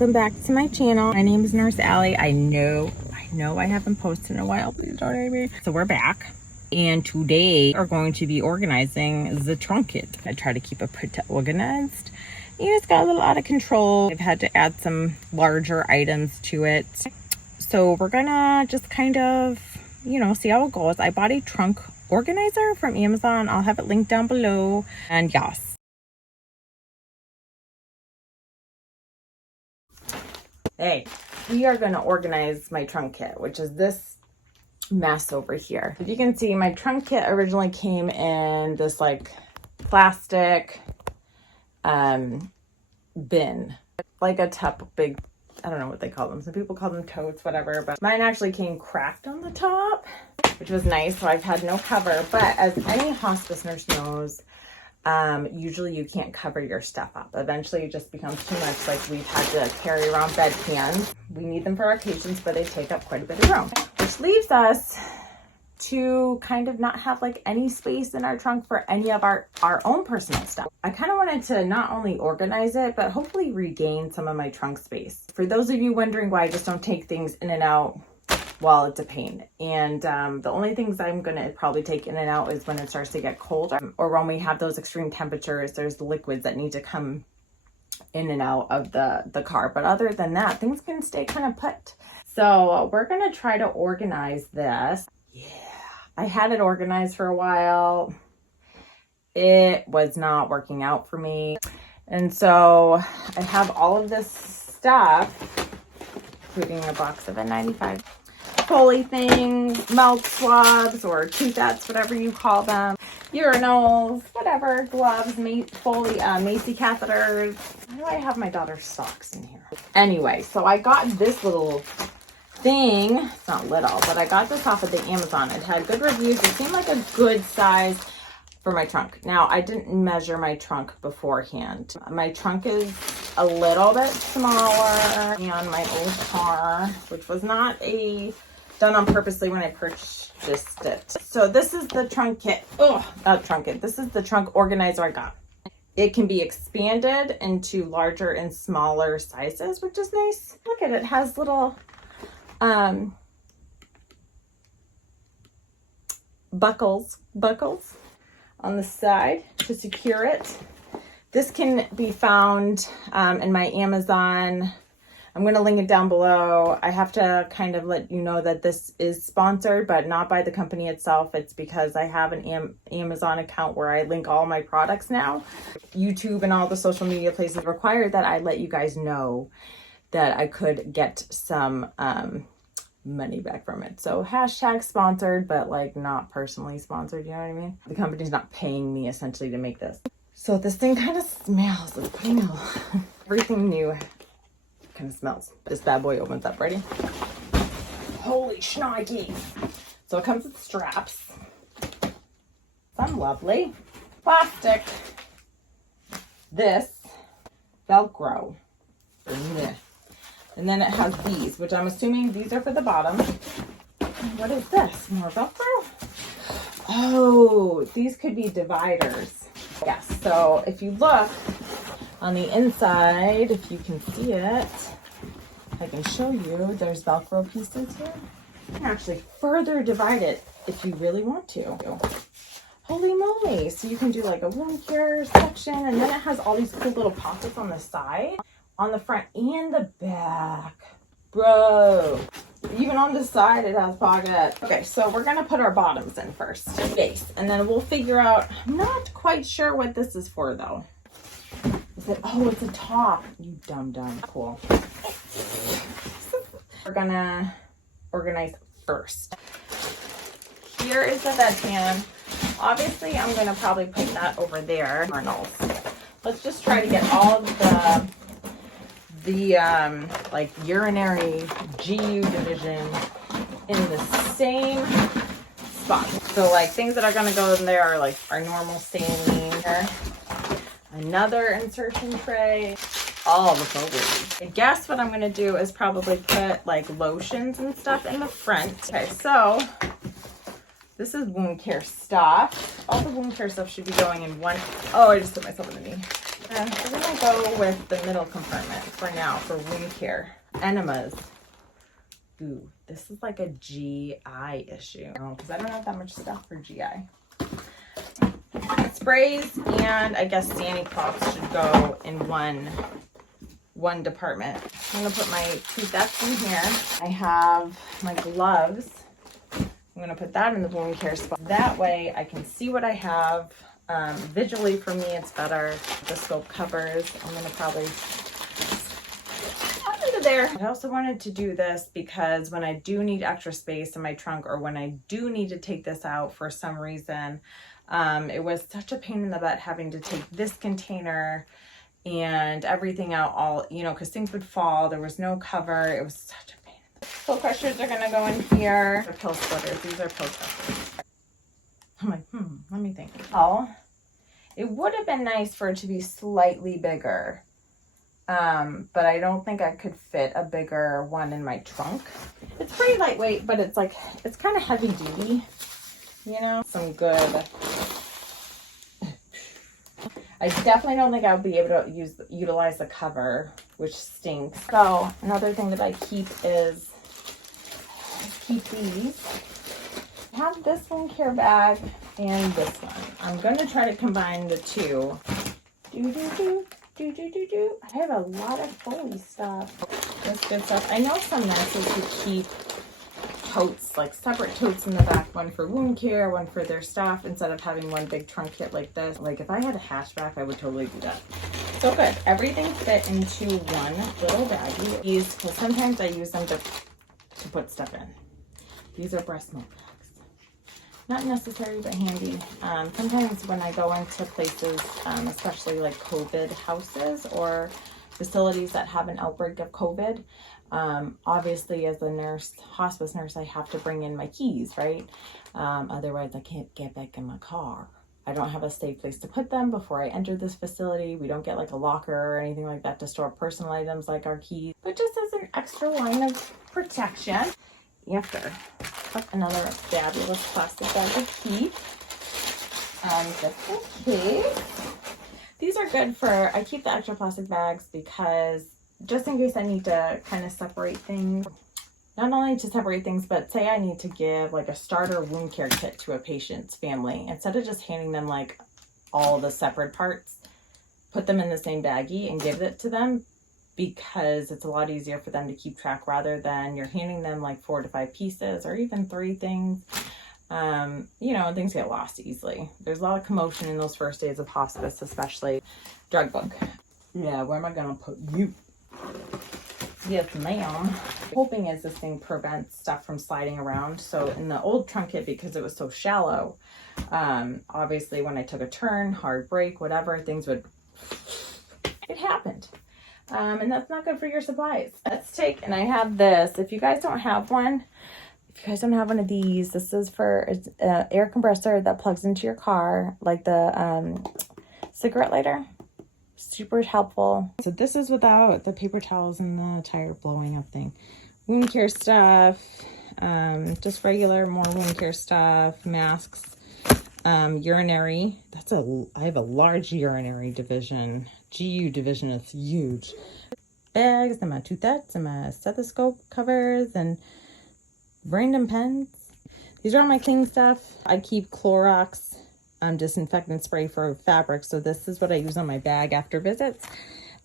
welcome back to my channel. My name is Nurse Allie. I know I haven't posted in a while. Please don't hate me. So we're back, and today we're going to be organizing the trunk kit. I try to keep it pretty organized. It's got a little out of control. I've had to add some larger items to it. So we're gonna just kind of, see how it goes. I bought a trunk organizer from Amazon. I'll have it linked down below. And yes. Hey, we are going to organize my trunk kit, which is this mess over here. As you can see, my trunk kit originally came in this like plastic bin, like a big, I don't know what they call them. Some people call them totes, whatever, but mine actually came cracked on the top, which was nice. So I've had no cover, but as any hospice nurse knows, usually you can't cover your stuff up. Eventually it just becomes too much. Like we've had to carry around bed pans. We need them for our patients, but they take up quite a bit of room, which leaves us to kind of not have like any space in our trunk for any of our own personal stuff. I kind of wanted to not only organize it, but hopefully regain some of my trunk space. For those of you wondering why I just don't take things in and out, well, it's a pain. And the only things I'm gonna probably take in and out is when it starts to get colder, or when we have those extreme temperatures. There's liquids that need to come in and out of the car. But other than that, things can stay kind of put. So we're gonna try to organize this. Yeah, I had it organized for a while. It was not working out for me. And so I have all of this stuff, including a box of N95 Foley things, mouth swabs or toothets, whatever you call them, urinals, whatever, gloves, Foley, Macy catheters. Why do I have my daughter's socks in here? Anyway, so I got this little thing. It's not little, but I got this off of the Amazon. It had good reviews. It seemed like a good size for my trunk. Now, I didn't measure my trunk beforehand. My trunk is a little bit smaller than my old car, which was not done on purposely when I purchased it. So this is the trunk kit. Oh, not trunk kit. This is the trunk organizer I got. It can be expanded into larger and smaller sizes, which is nice. Look at it. It has little buckles on the side to secure it. This can be found in my Amazon. I'm going to link it down below. I have to kind of let you know that this is sponsored, but not by the company itself. It's because I have an Amazon account where I link all my products now. YouTube and all the social media places require that I let you guys know that I could get some money back from it. So hashtag sponsored, but like not personally sponsored, you know what I mean? The company's not paying me essentially to make this. So this thing kind of smells like pale. Everything new kind of smells. This bad boy opens up. Ready? Holy shnikes. So it comes with straps. Some lovely plastic. This Velcro. And then it has these, which I'm assuming these are for the bottom. What is this? More Velcro? Oh, these could be dividers. Yes, so if you look on the inside, if you can see it, I can show you, there's Velcro pieces here. You can actually further divide it if you really want to. Holy moly. So you can do like a wound care section, and then it has all these cool little pockets on the side, on the front and the back. Bro, even on the side it has pockets. Okay, so we're gonna put our bottoms in first, base, and then we'll figure out. I'm not quite sure what this is for though. Is it? Oh, it's a top. You dumb. Cool. We're gonna organize first. Here is the bedpan. Obviously, I'm gonna probably put that over there. Let's just try to get all of the like urinary GU division in the same spot. So like things that are gonna go in there are like our normal saline here. Another insertion tray, all the Foley. I guess what I'm going to do is probably put like lotions and stuff in the front. Okay, so this is wound care stuff. All the wound care stuff should be going in one. Oh, I just put myself in the knee. We're gonna go with the middle compartment for now for wound care. Enemas. Ooh, this is like a GI issue because I don't have that much stuff for GI. Sprays and I guess Sandy cloths should go in one department. I'm gonna put my Tudettes in here. I have my gloves. I'm gonna put that in the wound care spot. That way I can see what I have. Visually for me, it's better. The scope covers, I'm gonna probably put it there. I also wanted to do this because when I do need extra space in my trunk or when I do need to take this out for some reason, it was such a pain in the butt having to take this container and everything out all, you know, because things would fall. There was no cover. It was such a pain. Pill crushers are going to go in here. They're pill splitters. These are pill crushers. I'm like, let me think. Oh, it would have been nice for it to be slightly bigger. But I don't think I could fit a bigger one in my trunk. It's pretty lightweight, but it's like, it's kind of heavy duty, you know, some good. I definitely don't think I would be able to utilize the cover, which stinks. So another thing that I keep is, these. I have this wound care bag and this one. I'm going to try to combine the two. I have a lot of Foley stuff. That's good stuff. I know some nurses who keep totes, like separate totes in the back, one for wound care, one for their staff, instead of having one big trunk kit like this. Like if I had a hatchback, I would totally do that. So good. Everything fit into one little baggie. These, because sometimes I use them to put stuff in. These are breast milk bags. Not necessary, but handy. Sometimes when I go into places, especially like COVID houses or facilities that have an outbreak of COVID, obviously as a nurse, hospice nurse, I have to bring in my keys, right? Otherwise I can't get back in my car. I don't have a safe place to put them before I enter this facility. We don't get like a locker or anything like that to store personal items like our keys, but just as an extra line of protection. After another fabulous plastic bag of keep, just in case. These are good for, I keep the extra plastic bags because just in case I need to kind of separate things. Not only to separate things, but say I need to give like a starter wound care kit to a patient's family. Instead of just handing them like all the separate parts, put them in the same baggie and give it to them, because it's a lot easier for them to keep track rather than you're handing them like 4 to 5 pieces or even 3 things. You know, things get lost easily. There's a lot of commotion in those first days of hospice, especially drug book. Yeah, where am I gonna put you? Yes, ma'am. Hoping is this thing prevents stuff from sliding around. So in the old trunk kit, because it was so shallow, obviously when I took a turn, hard brake, whatever, things would, it happened. And that's not good for your supplies. Let's take, and I have this. If you guys don't have one, if you guys don't have one of these, this is for an air compressor that plugs into your car, like the cigarette lighter. Super helpful. So this is without the paper towels and the tire blowing up thing. Wound care stuff, just regular, more wound care stuff, masks, urinary. I have a large urinary division. GU division is huge. Bags and my Tudettes and my stethoscope covers and random pens. These are all my clean stuff. I keep Clorox disinfectant spray for fabric. So this is what I use on my bag after visits.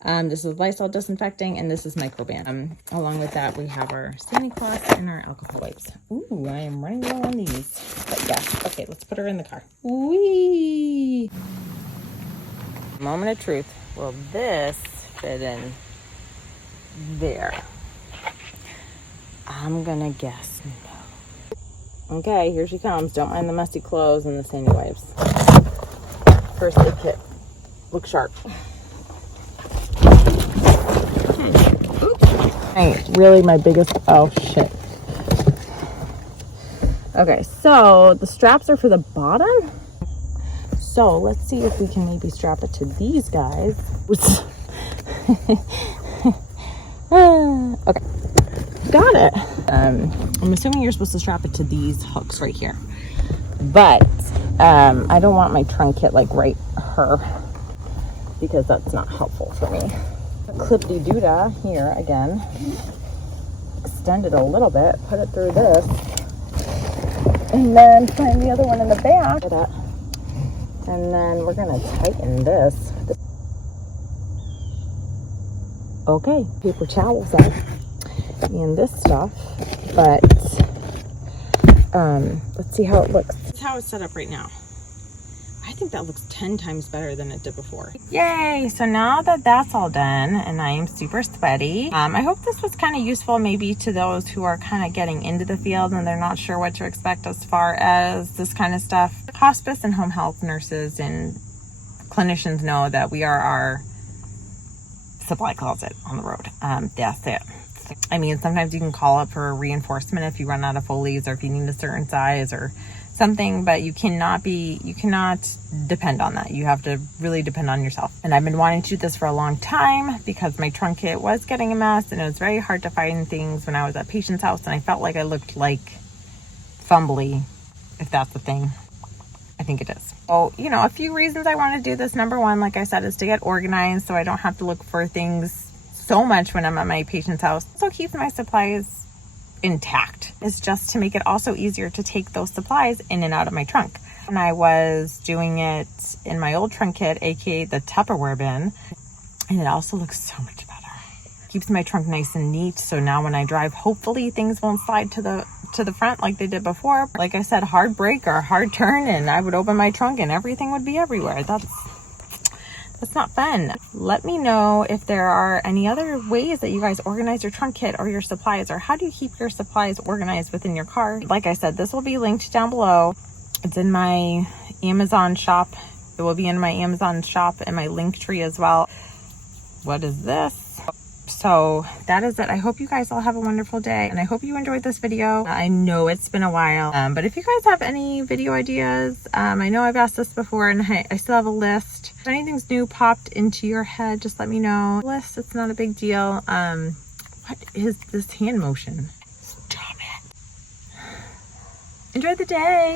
This is Lysol disinfecting, and this is Microban. Along with that, we have our Sandy cloths and our alcohol wipes. Ooh, I am running low on these. But yeah, okay, let's put her in the car. Whee! Moment of truth. Will this fit in there? I'm gonna guess no. Okay, here she comes. Don't mind the messy clothes and the sandy wipes. First aid kit. Look sharp. Hey, really my biggest, oh shit. Okay, so the straps are for the bottom. So let's see if we can maybe strap it to these guys. Okay, got it. I'm assuming you're supposed to strap it to these hooks right here, but I don't want my trunk kit like right her. because that's not helpful for me. Clip-de-doodah here again. Extend it a little bit, put it through this, and then find the other one in the back. And then we're gonna tighten this. Okay, paper towels up and this stuff, but let's see how it looks. That's how it's set up right now. I think that looks 10 times better than it did before. Yay! So now that that's all done and I am super sweaty, I hope this was kind of useful maybe to those who are kind of getting into the field and they're not sure what to expect as far as this kind of stuff. Hospice and home health nurses and clinicians know that we are our supply closet on the road. That's it. I mean, sometimes you can call up for reinforcement if you run out of Foley's or if you need a certain size or something, but you cannot depend on that. You have to really depend on yourself. And I've been wanting to do this for a long time because my trunk kit was getting a mess and it was very hard to find things when I was at patient's house, and I felt like I looked like fumbly, if that's the thing. I think it is. So, you know, a few reasons I want to do this. Number one, like I said, is to get organized so I don't have to look for things so much when I'm at my patient's house. So keeps my supplies intact. Is just to make it also easier to take those supplies in and out of my trunk. And I was doing it in my old trunk kit, aka the Tupperware bin, and it also looks so much better. Keeps my trunk nice and neat, so now when I drive, hopefully things won't slide to the front like they did before. Like I said, hard brake or hard turn and I would open my trunk and everything would be everywhere. That's not fun. Let me know if there are any other ways that you guys organize your trunk kit or your supplies, or how do you keep your supplies organized within your car? Like I said, this will be linked down below. It's in my Amazon shop. It will be in my Amazon shop and my link tree as well. What is this? So that is it. I hope you guys all have a wonderful day and I hope you enjoyed this video. I know it's been a while, but if you guys have any video ideas, I know I've asked this before and I still have a list. If anything's new popped into your head, just let me know. List, it's not a big deal. What is this hand motion? Stop it. Enjoy the day.